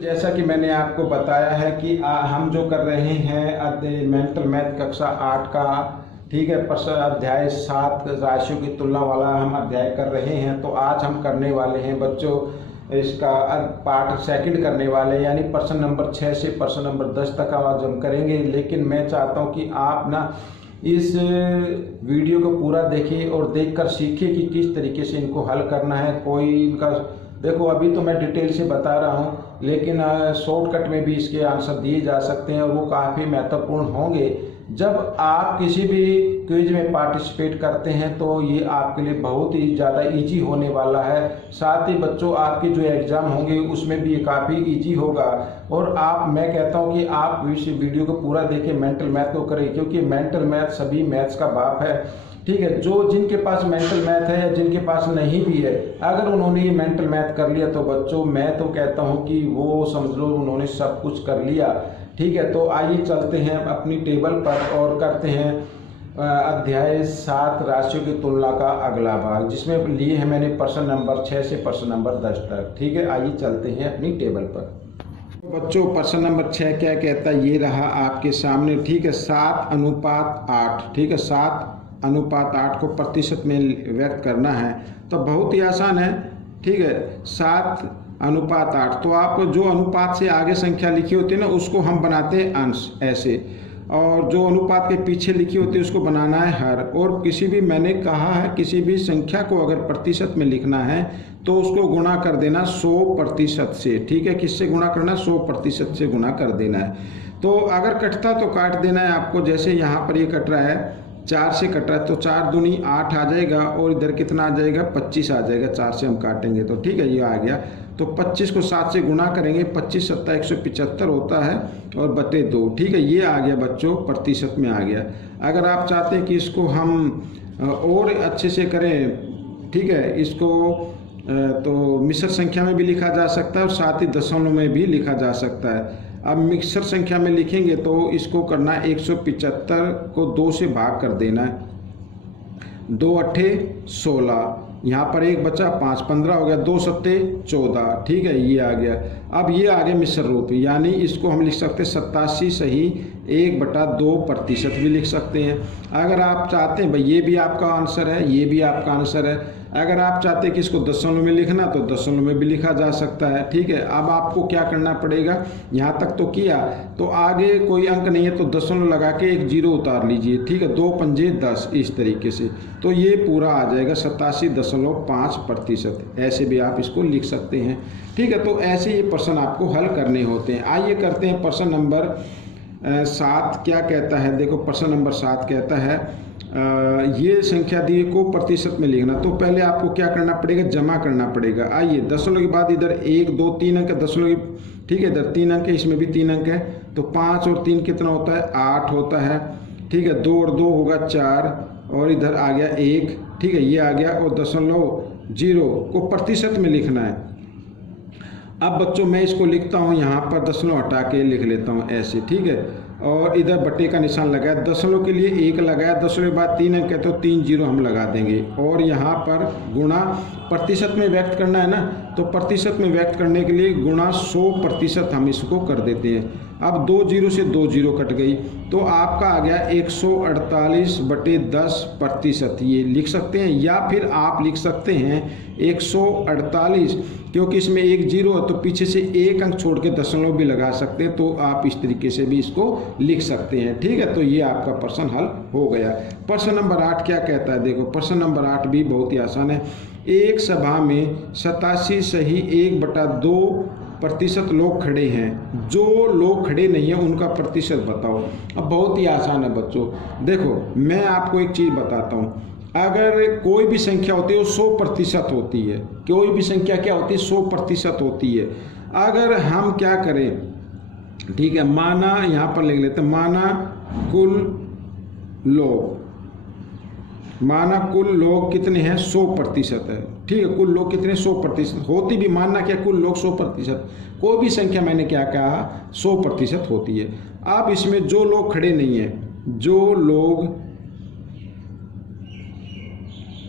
जैसा कि मैंने आपको बताया है कि हम जो कर रहे हैं मेंटल मैथ कक्षा 8 का, ठीक है, अध्याय 7 राशियों की तुलना वाला हम अध्याय कर रहे हैं। तो आज हम करने वाले हैं बच्चों इसका पार्ट सेकंड करने वाले, यानी प्रश्न नंबर 6 से प्रश्न नंबर 10 तक आज हम करेंगे। लेकिन मैं चाहता हूं कि आप ना इस वीडियो को पूरा देखें और देखकर सीखें कि किस तरीके से इनको हल करना है। कोई इनका देखो, अभी तो मैं डिटेल से बता रहा हूं, लेकिन शॉर्टकट में भी इसके आंसर दिए जा सकते हैं और वो काफ़ी महत्वपूर्ण होंगे। जब आप किसी भी क्विज में पार्टिसिपेट करते हैं तो ये आपके लिए बहुत ही ज़्यादा इजी होने वाला है। साथ ही बच्चों, आपके जो एग्ज़ाम होंगे उसमें भी ये काफ़ी इजी होगा। और मैं कहता हूँ कि आप इस वीडियो को पूरा देखें, मेंटल मैथ को करें, क्योंकि मेंटल मैथ सभी मैथ्स का बाप है। ठीक है, जिनके पास मेंटल मैथ है या जिनके पास नहीं भी है, अगर उन्होंने ये मेंटल मैथ कर लिया तो बच्चों मैं तो कहता हूँ कि वो समझ लो उन्होंने सब कुछ कर लिया। ठीक है, तो आइए चलते हैं अपनी टेबल पर और करते हैं अध्याय 7 राशियों की तुलना का अगला भाग, जिसमें लिए है मैंने प्रश्न नंबर 6 से प्रश्न नंबर 10 तक। ठीक है, आइए चलते हैं अपनी टेबल पर। बच्चों, प्रश्न नंबर 6 क्या कहता है, ये रहा आपके सामने। ठीक है, 7:8। ठीक है, 7:8 को प्रतिशत में व्यक्त करना है तो बहुत ही आसान है। ठीक है, 7:8। तो आप जो अनुपात से आगे संख्या लिखी होती है ना, उसको हम बनाते हैं अंश ऐसे, और जो अनुपात के पीछे लिखी होती है उसको बनाना है हर। और किसी भी, मैंने कहा है, किसी भी संख्या को अगर प्रतिशत में लिखना है तो उसको गुणा कर देना 100% से। ठीक है, किससे गुणा करना, 100% से गुणा कर देना है। तो अगर कटता तो काट देना है आपको। जैसे यहाँ पर ये कट रहा है, 4 से कट रहा है तो 4 दूनी 8 आ जाएगा, और इधर कितना आ जाएगा, 25 आ जाएगा। 4 से हम काटेंगे तो ठीक है, ये आ गया। तो 25 को 7 से गुणा करेंगे, 25 7 175 होता है, और बटे 2। ठीक है, ये आ गया बच्चों, प्रतिशत में आ गया। अगर आप चाहते हैं कि इसको हम और अच्छे से करें, ठीक है, इसको तो मिश्र संख्या में भी लिखा जा सकता है और साथ ही दशमलव में भी लिखा जा सकता है। अब मिक्सर संख्या में लिखेंगे तो इसको करना है 175 को 2 से भाग कर देना है। 2 8 16, यहाँ पर 1 बचा, 5 15 हो गया, 2 7 14। ठीक है, ये आ गया। अब ये आ गया मिश्र रूप, यानी इसको हम लिख सकते हैं 87 सही 1/2% भी लिख सकते हैं। अगर आप चाहते हैं भाई, ये भी आपका आंसर है, ये भी आपका आंसर है। अगर आप चाहते हैं कि इसको दशमलव में लिखना तो दशमलव में भी लिखा जा सकता है। ठीक है, अब आपको क्या करना पड़ेगा, यहाँ तक तो किया, तो आगे कोई अंक नहीं है तो दशमलव लगा के एक 0 उतार लीजिए। ठीक है, 2 पंजे 10, इस तरीके से तो ये पूरा आ जाएगा 87.5%। ऐसे भी आप इसको लिख सकते हैं। ठीक है, तो ऐसे ये प्रश्न आपको हल करने होते हैं। आइए करते हैं प्रश्न नंबर 7 क्या कहता है। देखो, प्रश्न नंबर 7 कहता है ये संख्या दी को प्रतिशत में लिखना। तो पहले आपको क्या करना पड़ेगा, जमा करना पड़ेगा। आइए, दशमलव के बाद इधर 1 2 3 अंक दशमलव की, ठीक है, इधर 3 अंक है, इसमें भी 3 अंक है, तो 5 और 3 कितना होता है, 8 होता है। ठीक है, 2 और 2 होगा 4, और इधर आ गया 1। ठीक है, ये आ गया, और दशमलव 0 को प्रतिशत में लिखना है। अब बच्चों मैं इसको लिखता हूँ, यहाँ पर दशमलव हटा के लिख लेता हूँ ऐसे। ठीक है, और इधर बटे का निशान लगाया, दशमलव के लिए 1 लगाया, दशमलव के बाद 3 अंक है तो 3 0 हम लगा देंगे, और यहाँ पर गुणा, प्रतिशत में व्यक्त करना है ना, तो प्रतिशत में व्यक्त करने के लिए गुणा 100% हम इसको कर देते हैं। अब 2 0 से 2 0 कट गई, तो आपका आ गया 148/10%। ये लिख सकते हैं, या फिर आप लिख सकते हैं 148, क्योंकि इसमें 1 0 है तो पीछे से 1 अंक छोड़ के दशमलव भी लगा सकते हैं, तो आप इस तरीके से भी इसको लिख सकते हैं। ठीक है, तो ये आपका प्रश्न हल हो गया। प्रश्न नंबर 8 क्या कहता है, देखो, प्रश्न नंबर 8 भी बहुत ही आसान है। एक सभा में 87 सही 1/2% लोग खड़े हैं, जो लोग खड़े नहीं है उनका प्रतिशत बताओ। अब बहुत ही आसान है बच्चों। देखो, मैं आपको एक चीज़ बताता हूँ, अगर कोई भी संख्या होती है वो 100% होती है। कोई भी संख्या क्या होती है, 100% होती है। अगर हम क्या करें, ठीक है, माना, यहाँ पर लिख लेते हैं, माना कुल लोग कितने हैं, 100% है। ठीक है, कुल लोग कितने, 100% होती भी, मानना क्या, कुल लोग 100%, कोई भी संख्या मैंने क्या कहा, 100% होती है। अब इसमें जो लोग खड़े नहीं हैं, जो लोग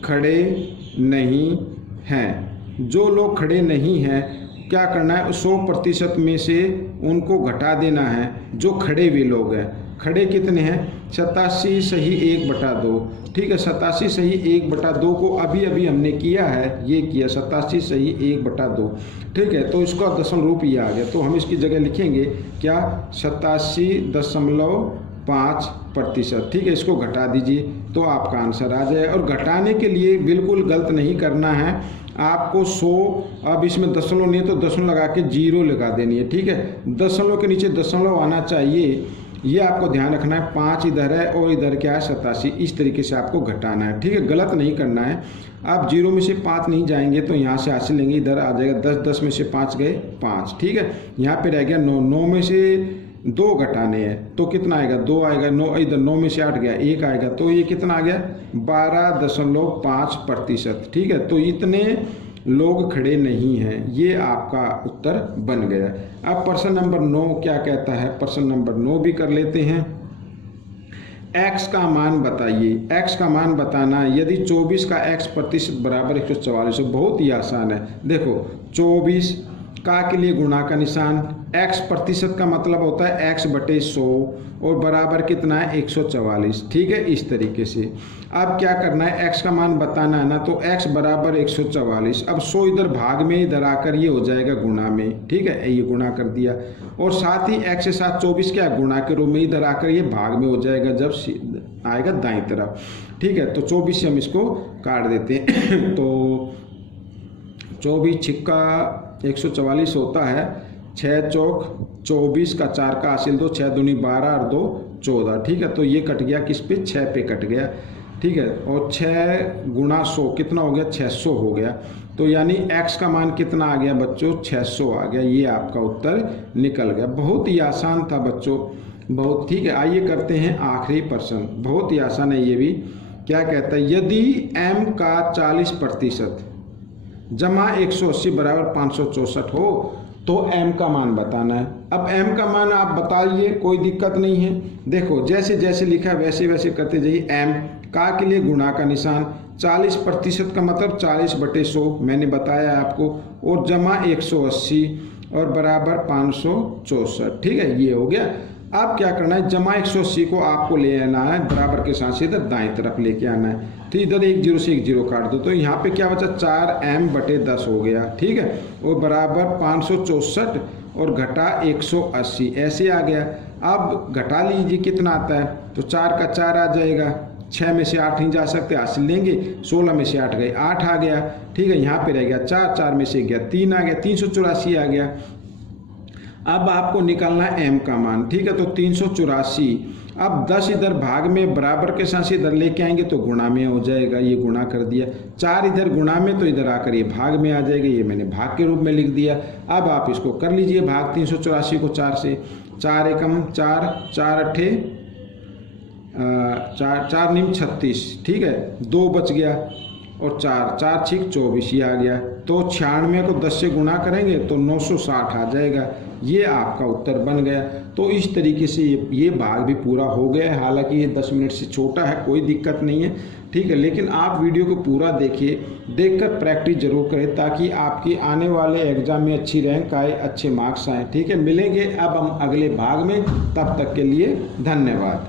खड़े नहीं हैं, जो लोग खड़े नहीं हैं क्या करना है, 100% में से उनको घटा देना है जो खड़े हुए लोग हैं। खड़े कितने हैं, 87 सही 1/2। ठीक है, 87 सही 1/2 को अभी अभी हमने किया है, ये किया 87 सही 1/2। ठीक है, तो इसका दशमलव रूप ये आ गया, तो हम इसकी जगह लिखेंगे क्या, 87.5%। ठीक है, इसको घटा दीजिए तो आपका आंसर आ जाए। और घटाने के लिए बिल्कुल गलत नहीं करना है आपको। 100 अब इसमें दशमलव नहीं तो दशमलव लगा के 0 लगा देनी है। ठीक है, दशमलव के नीचे दशमलव आना चाहिए, ये आपको ध्यान रखना है। 5 इधर है और इधर क्या है 87, इस तरीके से आपको घटाना है। ठीक है, गलत नहीं करना है। आप 0 में से 5 नहीं जाएंगे तो यहाँ से हासिल लेंगे, इधर आ जाएगा 10, 10 में से 5 गए 5। ठीक है, यहाँ पे रह गया 9, 9 में से 2 घटाने हैं तो कितना आएगा, 2 आएगा। 9 इधर 9 में से 8 गया, 1 आएगा, तो ये कितना आ गया 12.5%। ठीक है, तो इतने लोग खड़े नहीं हैं, ये आपका उत्तर बन गया। अब प्रश्न नंबर 9 क्या कहता है, प्रश्न नंबर 9 भी कर लेते हैं। x का मान बताइए। x का मान बताना, यदि 24 का x% बराबर 144 हो, बहुत ही आसान है। देखो 24 का के लिए गुणा का निशान, x% का मतलब होता है x/100 और बराबर कितना है 144। ठीक है, इस तरीके से अब क्या करना है, x का मान बताना है ना, तो x बराबर 144। अब 100 इधर भाग में, इधर आकर ये हो जाएगा गुणा में। ठीक है, ये गुणा कर दिया और साथ ही x के साथ 24 क्या गुणा के रूप में, इधर आकर ये भाग में हो जाएगा जब आएगा दाईं तरफ। ठीक है, तो 24 से हम इसको काट देते हैं तो 24 छिक्का 144 होता है, 6 चौक 24 का 4 का हासिल 2, 6 दूनी 12 और 2 14। ठीक है, तो ये कट गया किस पे, 6 पे कट गया। ठीक है, और 6 गुणा 100 कितना हो गया, 600 हो गया। तो यानी x का मान कितना आ गया बच्चों, 600 आ गया। ये आपका उत्तर निकल गया। बहुत ही आसान था बच्चों, बहुत। ठीक है, आइए करते हैं आखिरी प्रश्न, बहुत ही आसान है ये भी। क्या कहता है, यदि m का 40% जमा 180 बराबर 564 हो तो m का मान बताना है। अब m का मान आप बताइए, कोई दिक्कत नहीं है। देखो जैसे जैसे लिखा वैसे वैसे करते जाइए। m का के लिए गुणा का निशान, 40% का मतलब 40/100 मैंने बताया आपको, और जमा 180 और बराबर 564। ठीक है, ये हो गया। अब क्या करना है, जमा 180 को आपको ले आना है बराबर के साथ से इधर दाईं तरफ लेके आना है। तो इधर 1 0 से 1 0 काट दो, तो यहाँ पे क्या बचा, 4m/10 हो गया। ठीक है, और बराबर 564 और घटा 180 ऐसे आ गया। अब घटा लीजिए कितना आता है, तो 4 का 4 आ जाएगा, 6 में से 8 नहीं जा सकते, हासिल लेंगे, 16 में से 8 गए 8 आ गया। ठीक है, यहाँ पे रह गया 4, 4 में से गया 3 आ गया, 384 आ गया। अब आपको निकालना है m का मान। ठीक है, तो 384। अब 10 इधर भाग में बराबर के साथ इधर लेके आएंगे तो गुणा में हो जाएगा, ये गुणा कर दिया। 4 इधर गुणा में तो इधर आकर ये भाग में आ जाएगा, ये मैंने भाग के रूप में लिख दिया। अब आप इसको कर लीजिए भाग 384 को 4 से, 4 एकम 4, 4 अट्ठे 4 निम 36। ठीक है, 2 बच गया और 4 4 छिक 24 ये आ गया। तो 96 को 10 से गुणा करेंगे तो 960 आ जाएगा। ये आपका उत्तर बन गया। तो इस तरीके से ये भाग भी पूरा हो गया है। हालांकि ये 10 मिनट से छोटा है, कोई दिक्कत नहीं है। ठीक है, लेकिन आप वीडियो को पूरा देखिए, देखकर प्रैक्टिस जरूर करें ताकि आपकी आने वाले एग्जाम में अच्छी रैंक आए, अच्छे मार्क्स आए। ठीक है, मिलेंगे अब हम अगले भाग में, तब तक के लिए धन्यवाद।